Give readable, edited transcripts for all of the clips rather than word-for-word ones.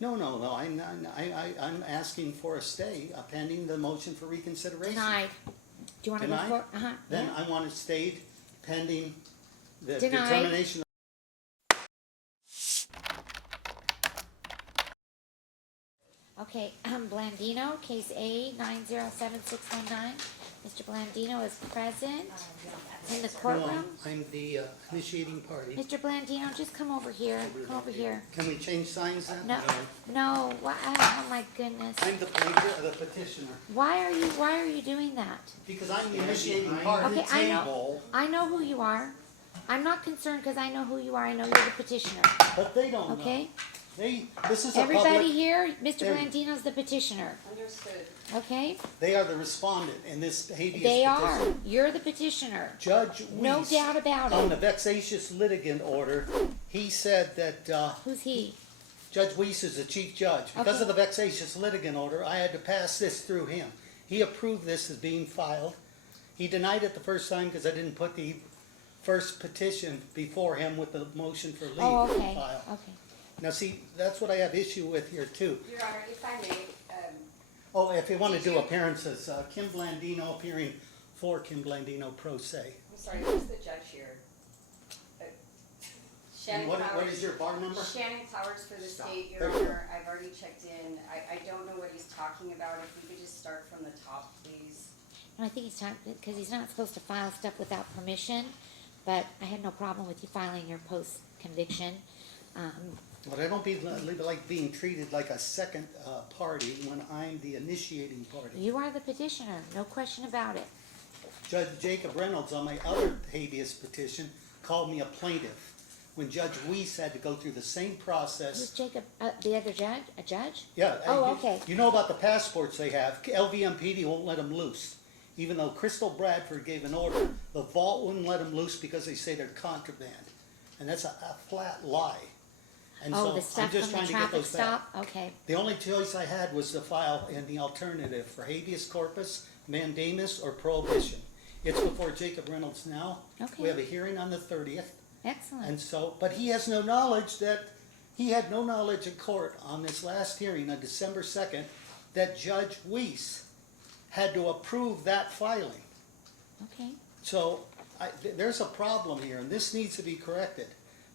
No, I'm not, I'm asking for a stay pending the motion for reconsideration. Denied. Do you want to go Denied? for, Then yeah. I want it stayed pending the Denied. determination. Okay, Blandino, case A 907619. Mr. Blandino is present in the No, courtroom. I'm the initiating party. Mr. Blandino, just come over here. Come over here. Can we change signs then? No, oh my goodness. I'm the plaintiff, the petitioner. Why are you doing that? Because I'm the initiating party. Okay, I know who you are. I'm not concerned because I know who you are. I know you're the petitioner. But they don't know. Okay? This is a Everybody public, here, Mr. Blandino's the petitioner. Understood. Okay? they are the respondent in this habeas They petition. are. You're the petitioner. Judge Weiss, No doubt about on the it. vexatious litigant order, he said that, Who's he? Judge Weiss is the chief judge. Because Okay. of the vexatious litigant order, I had to pass this through him. He approved this as being filed. He denied it the first time because I didn't put the first petition before him with the motion for leave Oh, to okay. file. Okay. Now see, that's what I have issue with here too. Your Honor, if I may, Oh, if you want to Did do you- appearances, Kim Blandino appearing for Kim Blandino pro se. I'm sorry, who's the judge here? Shanon What Clowers. is your bar number? Shanon Clowers for the state, There Your you go. Honor. I've already checked in. I don't know what he's talking about. If we could just start from the top, please. No, I think he's talking, because he's not supposed to file stuff without permission, but I had no problem with you filing your post-conviction. But I don't like being treated like a second party when I'm the initiating party. You are the petitioner, no question about it. Judge Jacob Reynolds on my other habeas petition called me a plaintiff when Judge Weiss had to go through the same Who's process. Jacob, the other judge, a judge? Yeah. Oh, you- okay. You know about the passports they have. LVMPD won't let them loose. Even though Crystal Bradford gave an order, the vault wouldn't let them loose because they say they're contraband. And that's a flat lie. And Oh, so the I'm stuff just from trying the to get traffic those back. stop? Okay, The only choice I had was to file in the alternative for habeas corpus, mandamus, or prohibition. It's before Jacob Reynolds now. Okay. We have a hearing on the 30th, excellent. and so, but he has no knowledge that, he had no knowledge in court on this last hearing on December 2nd that Judge Weiss had to approve that filing. Okay, So there's a problem here, and this needs to be corrected.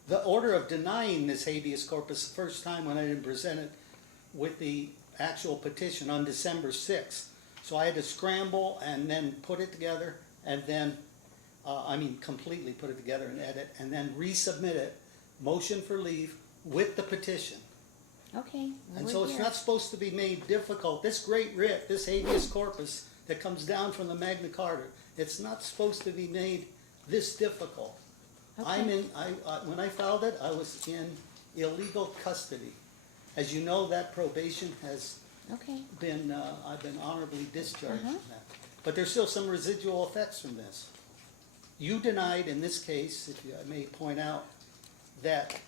The order of denying this habeas corpus the first time when I didn't present it with the actual petition on December 6th. So I had to scramble and then put it together and then, completely put it together and edit and then resubmit it, motion for leave with the petition. okay. And we're so it's here. not supposed to be made difficult. This great writ, this habeas corpus that comes down from the Magna Carta, it's not supposed to be made this difficult. Okay. When I filed it, I was in illegal custody. As you know, that probation has Okay, been, I've been honorably discharged from Uh-huh. that. But there's still some residual effects from this. You denied in this case, if I may point out, that,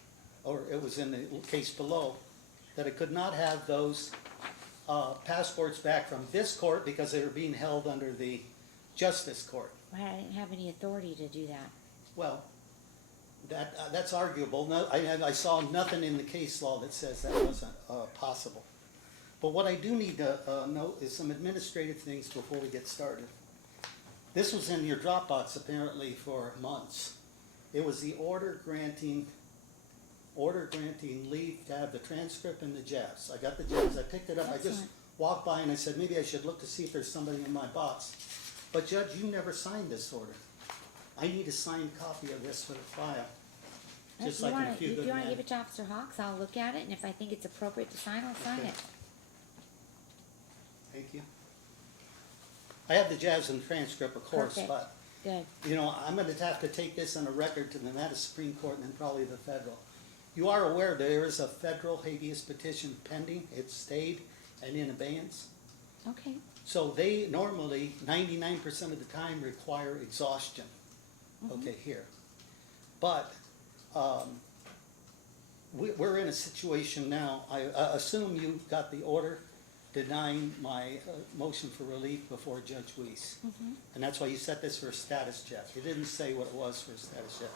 or it was in the case below, that it could not have those passports back from this court because they were being held under the Justice Court. right, I didn't have any authority to do that. Well, that's arguable. No, I saw nothing in the case law that says that wasn't possible. But what I do need to note is some administrative things before we get started. This was in your Dropbox apparently for months. It was the order granting leave to have the transcript and the JAVs. I got the JAVs, I picked it up, I just Excellent. walked by and I said, maybe I should look to see if there's somebody in my box. But Judge, you never signed this order. I need a signed copy of this for the file. Just You like in wanna- a few you good wanna men. give it to Officer Hawks? I'll look at it, and if I think it's appropriate to sign, I'll sign Okay. it. Thank you. I have the JAVs and transcript, of course, Perfect. but, Good. you know, I'm gonna have to take this on a record to the Nevada Supreme Court and then probably the federal. You are aware there is a federal habeas petition pending, it's stayed and in abeyance. Okay, So they normally, 99% of the time, require exhaustion, okay, here. But, we're in a situation now, I assume you got the order denying my motion for relief before Judge Weiss. And that's why you set this for a status check. You didn't say what it was for a status check.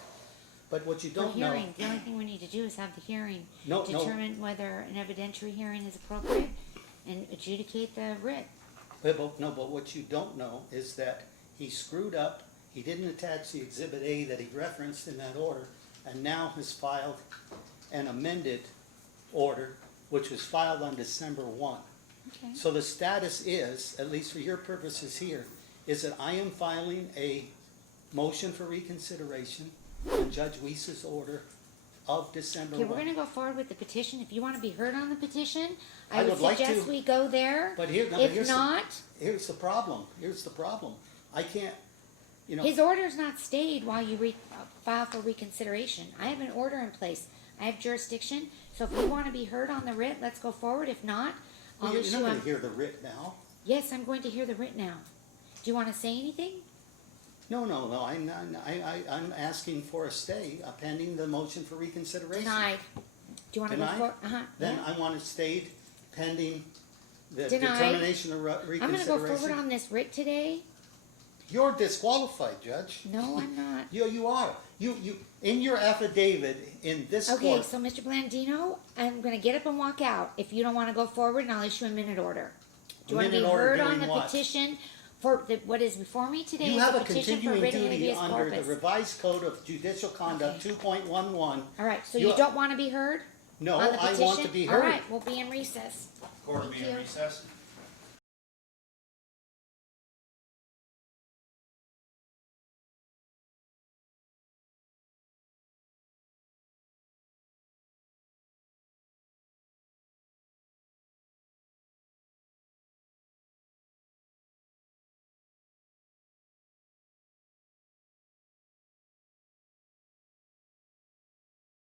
But what you For don't know, hearing, the only thing we need to do is have the hearing. No, no. Determine whether an evidentiary hearing is appropriate and adjudicate the writ. but what you don't know is that he screwed up, he didn't attach the exhibit A that he referenced in that order, and now has filed an amended order, which was filed on December 1. Okay. So the status is, at least for your purposes here, is that I am filing a motion for reconsideration on Judge Weiss's order of December 1. Okay, we're gonna go forward with the petition. If you wanna be heard on the petition, I I would would like suggest to, we go there. But here, no, but If here's not, here's the problem, I can't, you know. his order's not stayed while you file for reconsideration. I have an order in place. I have jurisdiction, so if you wanna be heard on the writ, let's go forward. If not, I'll You're issue not a. gonna hear the writ now. Yes, I'm going to hear the writ now. Do you wanna say anything? No, I'm not, I'm asking for a stay pending the motion for reconsideration. Denied. Do you wanna go Denied? for, uh-huh, Then yeah. I want it stayed pending the Denied. determination of I'm reconsideration. gonna go forward on this writ today. You're disqualified, Judge. No, I'm not. You are. You, in your affidavit in this Okay, court. so Mr. Blandino, I'm gonna get up and walk out if you don't wanna go forward, and I'll issue a minute order. Do you wanna be Minute order heard on doing the what? petition for what is before me today? You is have the a petition for continuing writ of duty habeas under the corpus. revised code of judicial conduct Okay. 2.11. Alright, so You- you don't wanna be heard? No, on the I want to petition? be heard. Alright, we'll be in recess. Court will Thank be in you. recess.